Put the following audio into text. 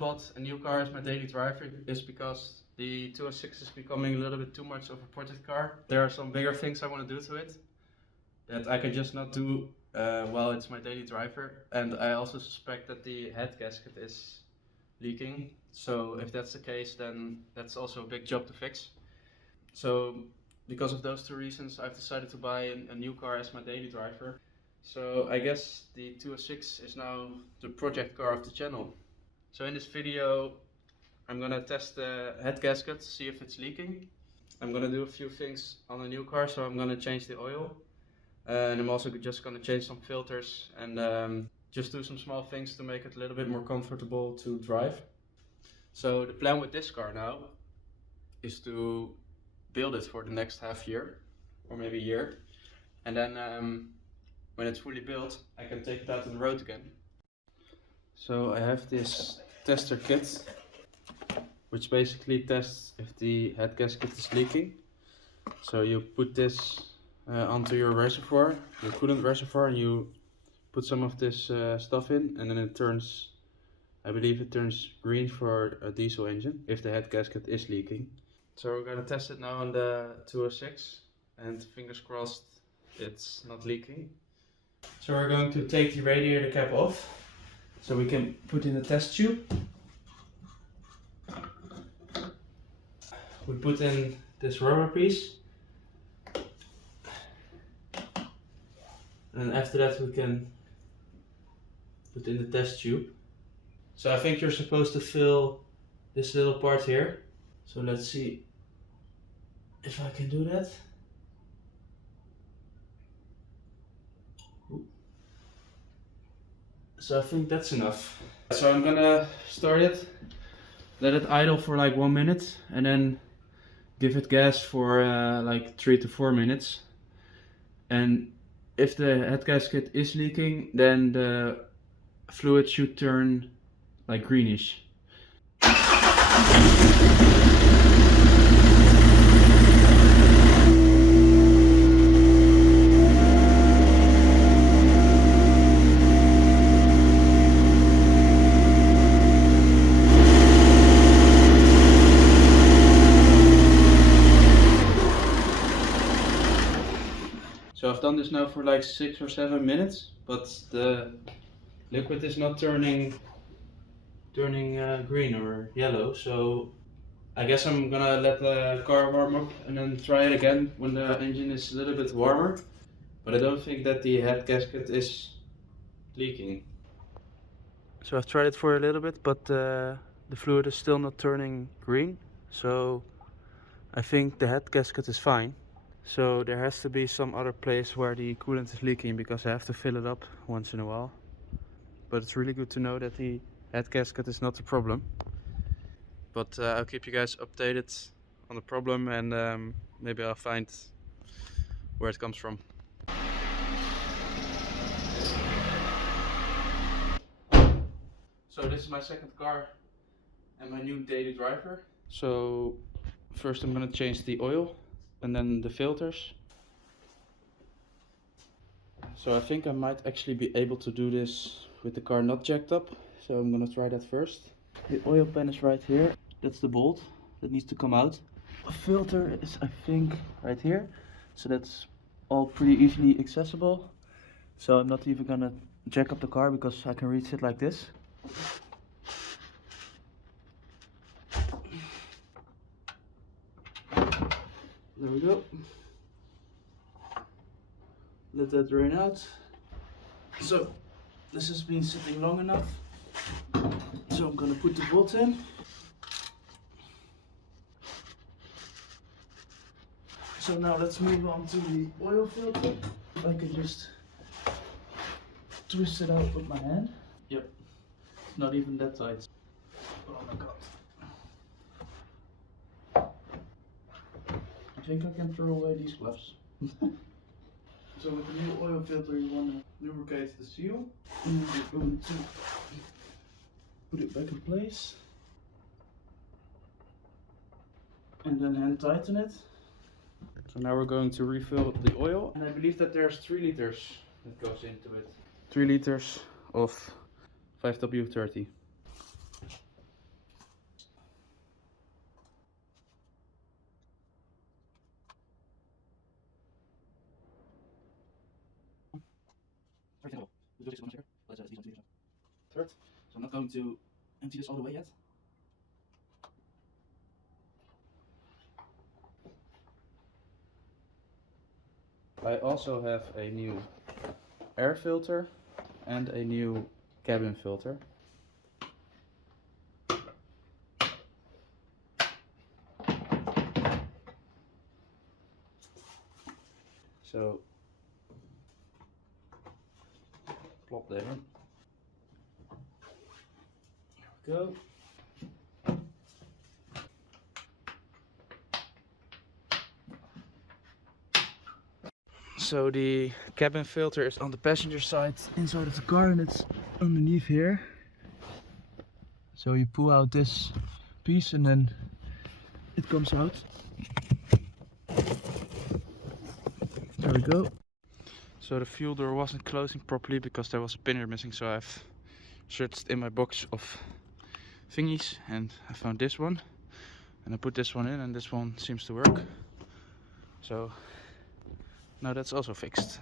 bought a new car as my daily driver is because the 206 is becoming a little bit too much of a project car. There are some bigger things I want to do to it that I can just not do while it's my daily driver. And I also suspect that the head gasket is leaking. So if that's the case, then that's also a big job to fix. So because of those two reasons, I've decided to buy a new car as my daily driver. So I guess the 206 is now the project car of the channel. So in this video I'm gonna test the head gasket, see if it's leaking. I'm gonna do a few things on the new car, so I'm gonna change the oil. And I'm also just gonna change some filters and just do some small things to make it a little bit more comfortable to drive. So the plan with this car now is to build it for the next half year or maybe a year. And then when it's fully built, I can take it out on the road again. So I have this tester kit, which basically tests if the head gasket is leaking. So you put this onto your reservoir, your coolant reservoir, and you put some of this stuff in, and then it turns, I believe it turns green for a diesel engine if the head gasket is leaking. So we're gonna test it now on the 206, and fingers crossed it's not leaking. So we're going to take the radiator cap off, so we can put in the test tube. We put in this rubber piece, and after that we can put in the test tube. So I think you're supposed to fill this little part here. So let's see if I can do that. So I think that's enough. So I'm gonna start it, let it idle for like 1 minute, and then give it gas for like 3 to 4 minutes. And if the head gasket is leaking, then the fluid should turn like greenish. So I've done this now for like 6 or 7 minutes, but the liquid is not turning green or yellow. So I guess I'm gonna let the car warm up and then try it again when the engine is a little bit warmer. But I don't think that the head gasket is leaking. So I've tried it for a little bit, but the fluid is still not turning green. So I think the head gasket is fine. So there has to be some other place where the coolant is leaking, because I have to fill it up once in a while. But it's really good to know that the head gasket is not the problem. But I'll keep you guys updated on the problem, and maybe I'll find where it comes from. So this is my second car and my new daily driver. So first I'm gonna change the oil and then the filters. So I think I might actually be able to do this with the car not jacked up. So I'm gonna try that first. The oil pan is right here. That's the bolt that needs to come out. The filter is, I think, right here. So that's all pretty easily accessible. So I'm not even gonna jack up the car because I can reach it like this. There we go. Let that drain out. So this has been sitting long enough. So I'm gonna put the bolt in. So now let's move on to the oil filter. I can just twist it out with my hand. Yep, it's not even that tight. Oh my god. I think I can throw away these gloves. So with the new oil filter you want to lubricate the seal. And you're going to put it back in place. And then hand tighten it. So now we're going to refill the oil. And I believe that there's 3 liters that goes into it. 3 liters of 5W30. Third. So I'm not going to empty this all the way yet. I also have a new air filter and a new cabin filter. So plop there. There we go. So the cabin filter is on the passenger side inside of the car, and it's underneath here. So you pull out this piece and then it comes out. There we go. So the fuel door wasn't closing properly because there was a pinner missing, so I've searched in my box of thingies and I found this one. And I put this one in and this one seems to work. So now that's also fixed.